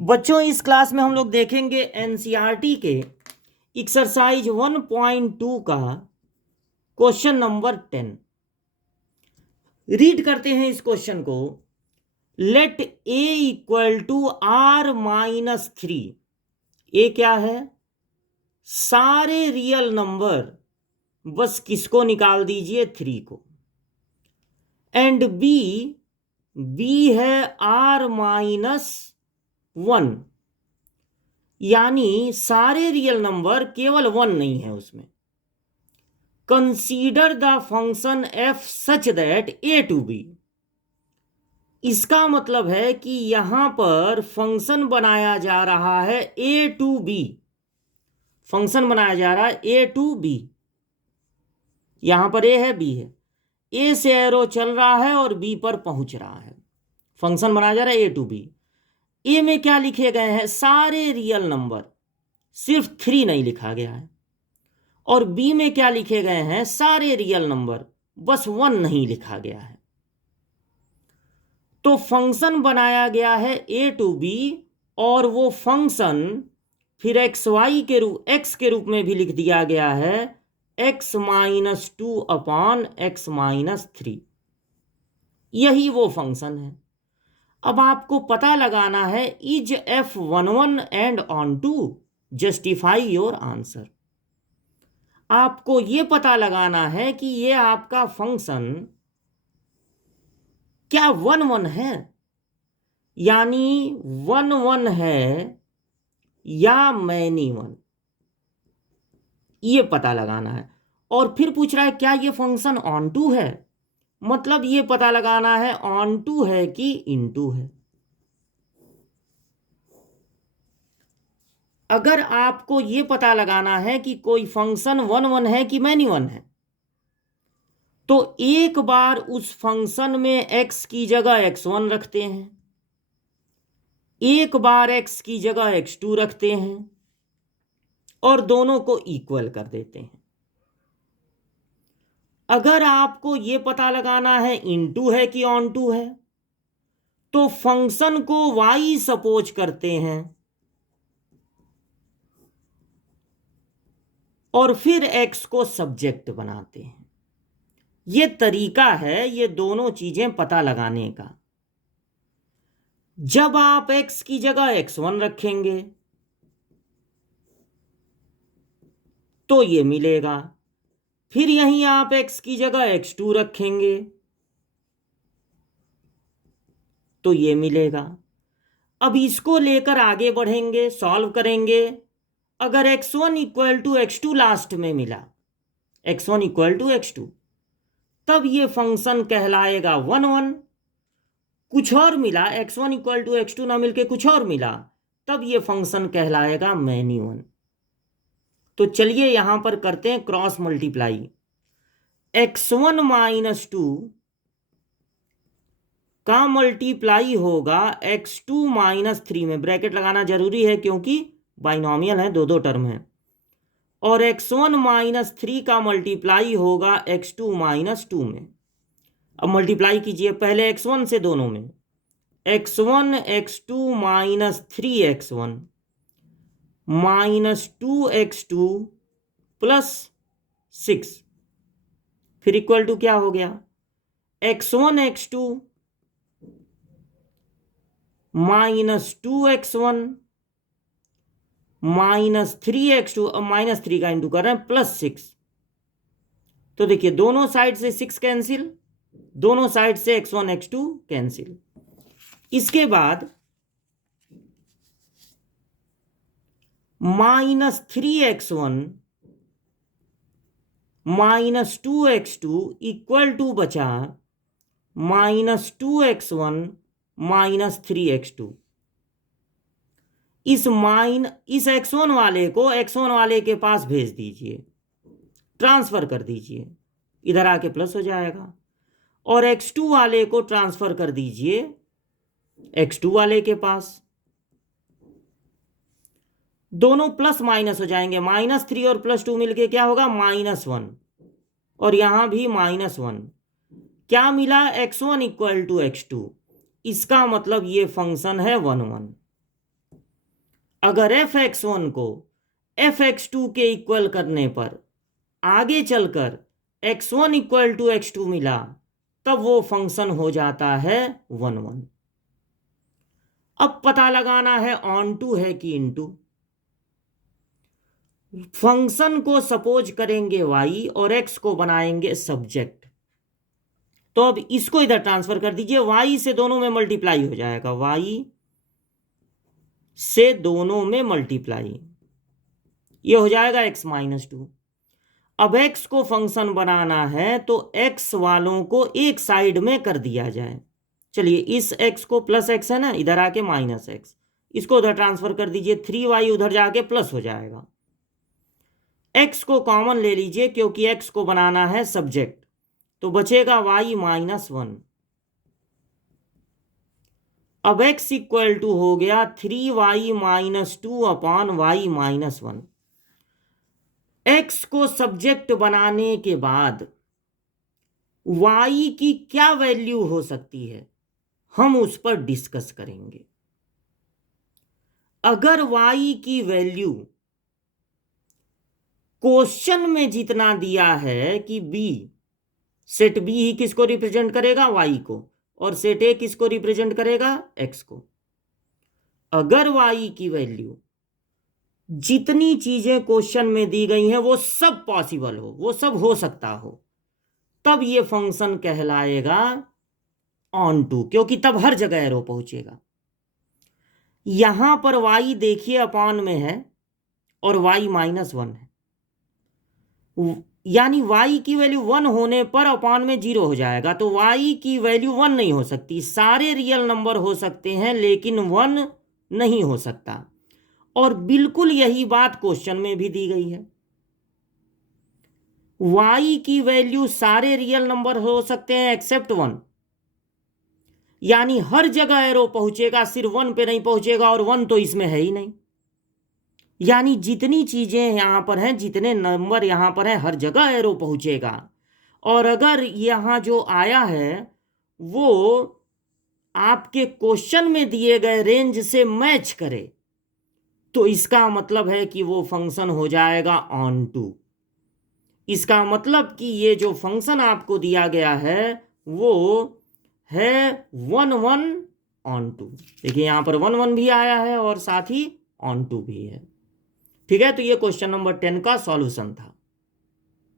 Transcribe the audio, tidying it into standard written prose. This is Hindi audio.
बच्चों, इस क्लास में हम लोग देखेंगे एनसीईआरटी के एक्सरसाइज 1.2 का क्वेश्चन नंबर 10। रीड करते हैं इस क्वेश्चन को। Let A equal to R minus 3। A क्या है? सारे रियल नंबर, बस किसको निकाल दीजिए? 3 को। एंड बी, बी है आर माइनस 1, यानी सारे रियल नंबर, केवल 1 नहीं है उसमें। Consider the function F such that A to B. इसका मतलब है कि यहां पर फंक्शन बनाया जा रहा है ए टू बी। फंक्शन बनाया जा रहा है ए टू बी। यहां पर ए है, बी है। ए से एरो चल रहा है और बी पर पहुंच रहा है। फंक्शन बनाया जा रहा है ए टू बी। ए में क्या लिखे गए हैं? सारे रियल नंबर, सिर्फ 3 नहीं लिखा गया है। और बी में क्या लिखे गए हैं? सारे रियल नंबर, बस 1 नहीं लिखा गया है। तो फंक्शन बनाया गया है ए टू बी, और वो फंक्शन फिर एक्स के रूप में भी लिख दिया गया है, x minus 2 upon x minus 3। यही वो फंक्शन है। अब आपको पता लगाना है is f11 and on to justify your answer. आपको ये पता लगाना है कि ये आपका फंक्शन क्या 1 1 है, यानी 1 1 है या मैनी 1, ये पता लगाना है। और फिर पूछ रहा है क्या ये फंक्शन ऑन टू है, मतलब ये पता लगाना है ऑन टू है कि इन टू है। अगर आपको ये पता लगाना है कि कोई फंक्शन 1 1 है कि मैनी 1 है, तो एक बार उस फंक्शन में x की जगह x1 रखते हैं, एक बार x की जगह x2 रखते हैं, और दोनों को इक्वल कर देते हैं। अगर आपको ये पता लगाना है इनटू है कि ऑन टू है, तो फंक्शन को y सपोज करते हैं और फिर x को सब्जेक्ट बनाते हैं। ये तरीका है ये दोनों चीजें पता लगाने का। जब आप x की जगह x1 रखेंगे तो ये मिलेगा, फिर यहीं आप x की जगह x2 रखेंगे तो ये मिलेगा। अब इसको लेकर आगे बढ़ेंगे, सॉल्व करेंगे। अगर x1 equal to x2 last में मिला, x1 इक्वल टू x2, तब ये फंक्शन कहलाएगा 1 1। कुछ और मिला, x1 इक्वल टू x2 ना मिलके कुछ और मिला, तब ये फंक्शन कहलाएगा मैनी 1। तो चलिए यहां पर करते हैं क्रॉस मल्टीप्लाई। x1 माइनस 2 का मल्टीप्लाई होगा x2 माइनस 3 में। ब्रैकेट लगाना जरूरी है क्योंकि बाइनोमियल है, दो दो टर्म है। और x1 माइनस 3 का मल्टीप्लाई होगा x2 माइनस 2 में। अब मल्टीप्लाई कीजिए पहले x1 से दोनों में। x1 x2 minus 3x1 minus 2x2 plus 6, फिर इक्वल टू क्या हो गया? x1 x2 minus 2x1 minus 3x2, अब माइनस 3 का इंटू कर रहे हैं, प्लस 6। तो देखिए दोनों साइड से 6 कैंसिल, दोनों साइड से x1 x2 कैंसिल। इसके बाद minus 3x1 minus 2x2 equal to बचा माइनस 2x1 माइनस 3x2। इस x1 वाले को x1 वाले के पास भेज दीजिए, ट्रांसफर कर दीजिए, इधर आके प्लस हो जाएगा। और x2 वाले को ट्रांसफर कर दीजिए x2 वाले के पास, दोनों प्लस माइनस हो जाएंगे। माइनस 3 और प्लस 2 मिलके क्या होगा? माइनस 1, और यहां भी माइनस 1। क्या मिला? x1 equal to x2। इसका मतलब ये फंक्शन है 1 1। अगर f(x1) को f(x2) के इक्वल करने पर आगे चलकर x1 = x2 मिला, तब वो फंक्शन हो जाता है 1 1। अब पता लगाना है ऑन टू है कि इनटू। फंक्शन को सपोज करेंगे y और x को बनाएंगे सब्जेक्ट। तो अब इसको इधर ट्रांसफर कर दीजिए, y से दोनों में मल्टीप्लाई हो जाएगा, y से दोनों में मल्टीप्लाई, ये हो जाएगा x - 2। अब x को फंक्शन बनाना है तो x वालों को एक साइड में कर दिया जाए। चलिए, इस x को प्लस x है ना, इधर आके -x, इसको उधर ट्रांसफर कर दीजिए, 3y उधर जाके प्लस हो जाएगा। x को कॉमन ले लीजिए क्योंकि x को बनाना है सब्जेक्ट, तो बचेगा y - 1। अब x = हो गया 3y - 2 अपॉन y - 1। x को सब्जेक्ट बनाने के बाद y की क्या वैल्यू हो सकती है, हम उस पर डिस्कस करेंगे। अगर y की वैल्यू क्वेश्चन में जितना दिया है कि b, सेट b ही किसको रिप्रेजेंट करेगा, y को, और सेट a किसको रिप्रेजेंट करेगा, x को। अगर y की वैल्यू जितनी चीजें क्वेश्चन में दी गई हैं वो सब पॉसिबल हो, वो सब हो सकता हो, तब ये फंक्शन कहलाएगा ऑन टू, क्योंकि तब हर जगह एरो पहुंचेगा। यहां पर y देखिए अपॉन में है और y -1 है, यानी y की वैल्यू 1 होने पर अपॉन में 0 हो जाएगा, तो y की वैल्यू 1 नहीं हो सकती। सारे रियल नंबर हो सकते हैं लेकिन 1 नहीं हो सकता, और बिल्कुल यही बात क्वेश्चन में भी दी गई है। y की वैल्यू सारे रियल नंबर हो सकते हैं एक्सेप्ट 1, यानी हर जगह एरो पहुंचेगा, सिर्फ 1 पे नहीं पहुंचेगा, और 1 तो इसमें है ही नहीं। यानी जितनी चीजें यहां पर हैं, जितने नंबर यहां पर हैं, हर जगह एरो पहुंचेगा। और अगर यहां जो आया है वो आपके क्वेश्चन में दिए गए रेंज से मैच करे, तो इसका मतलब है कि वो फंक्शन हो जाएगा ऑन टू। इसका मतलब कि ये जो फंक्शन आपको दिया गया है वो है 1 1 ऑन टू। देखिए यहां पर 1 1 भी आया है और साथ ही ऑन टू भी है। ठीक है, तो ये क्वेश्चन नंबर 10 का सॉल्यूशन था।